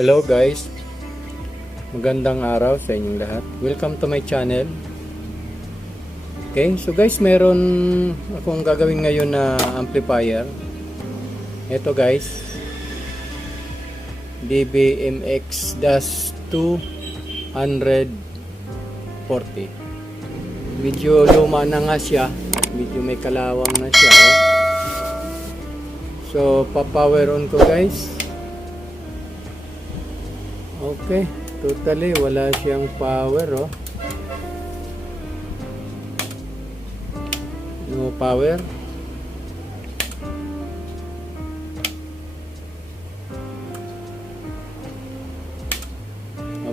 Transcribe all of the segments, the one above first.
Hello guys, magandang araw sa inyong lahat. Welcome to my channel. Okay, so guys, meron akong gagawin ngayon na amplifier. Ito guys, DBMX-240. Medyo luma na nga siya at medyo may kalawang na siya. So, pa-power on ko guys. Okay, totally wala siyang power no power.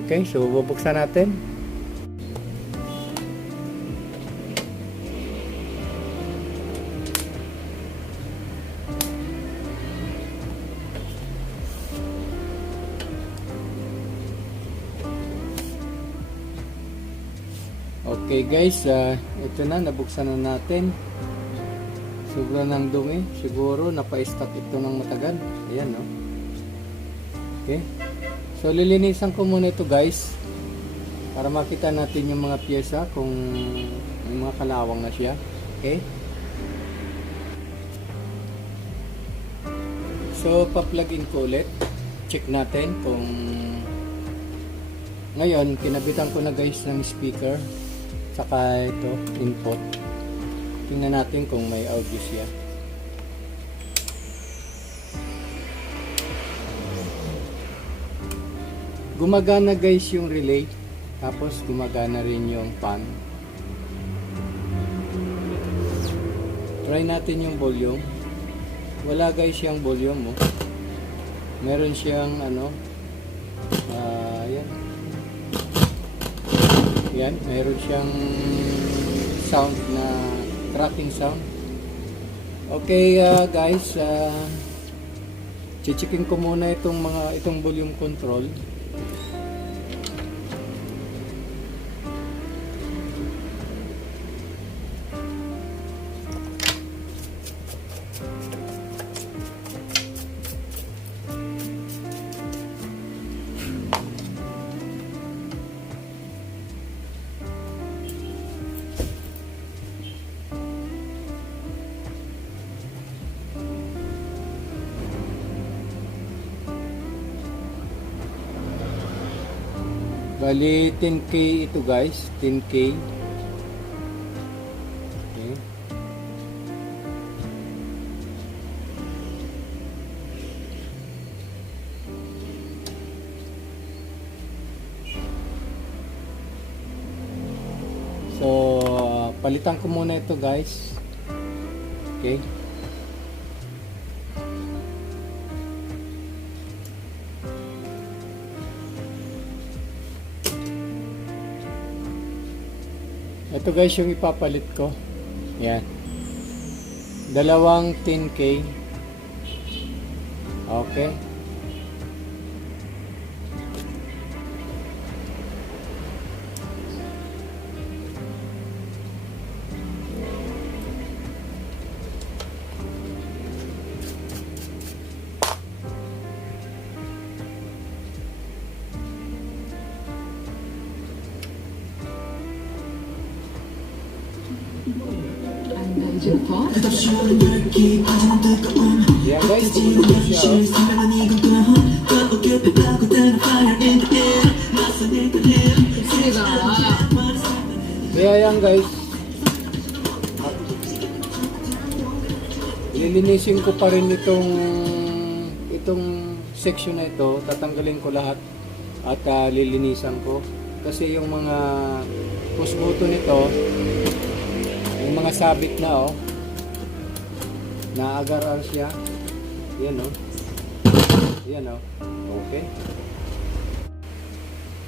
Okay, so bubuksan natin. Okay guys, ito na, nabuksan na natin. Sobrang ng dumi. Siguro napa-stock ito ng matagal. Ayan, no? Okay. So lilinisan ko muna ito guys, para makita natin yung mga pyesa kung may mga kalawang na siya. Okay. So pa-plug in ko ulit. Check natin kung ngayon kinabitan ko na guys ng speaker. Saka ito, input. Tingnan natin kung may audio siya. Gumagana guys yung relay. Tapos gumagana rin yung fan. Try natin yung volume. Wala guys yung volume. Meron siyang yan. Yan, meron siyang sound na tracking sound. Okay guys, checkin ko muna itong volume control. Bali 10K ito guys, 10K. Okay. So palitan ko muna ito guys. Okay. Ito guys yung ipapalit ko. Yan. Dalawang 10K. Okay. Yan guys, tumutuloy siya. Kaya yan guys, lilinisin ko pa rin itong section na ito. Tatanggalin ko lahat at lilinisan ko kasi yung mga push button nito, yung mga sabit na naagar-ar siya. Yan yan okay.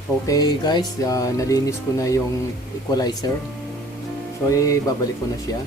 Okay guys, nalinis ko na yung equalizer. So babalik ko na siya.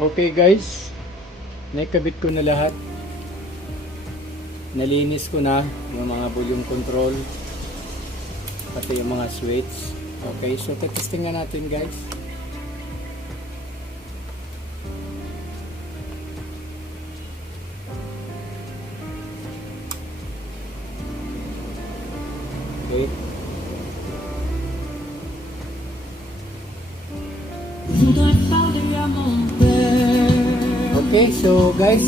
Okay guys, naikabit ko na lahat. Nalinis ko na yung mga volume control, pati yung mga switch. Okay, so testing nga natin guys. Okay. Okay, so guys,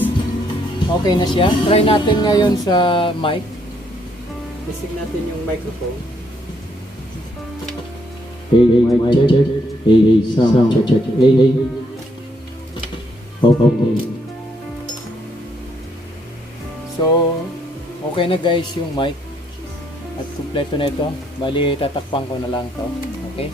okay na siya. Try natin ngayon sa mic. Testing natin yung microphone. Hey, mic check. Hey, sound check. Hey. Okay. So, okay na guys yung mic. At kumpleto na ito. Bali, tatakpan ko na lang to. Okay?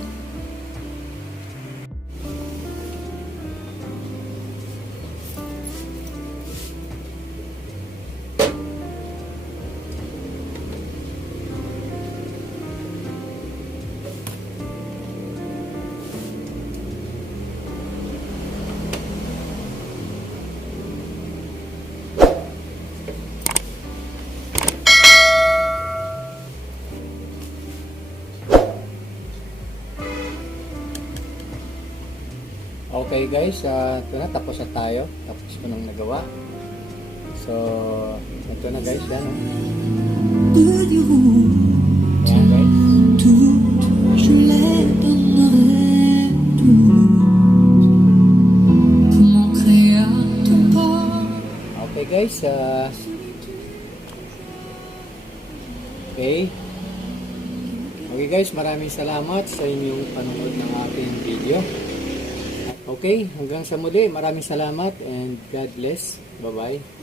Okay guys, ito na, tapos na tayo. Tapos ko nang nagawa. So, ito na guys, yan. Ayan guys. Okay guys, okay. Okay guys, maraming salamat sa inyong panonood ng ating video. Okay, hanggang sa muli, maraming salamat and God bless. Bye-bye.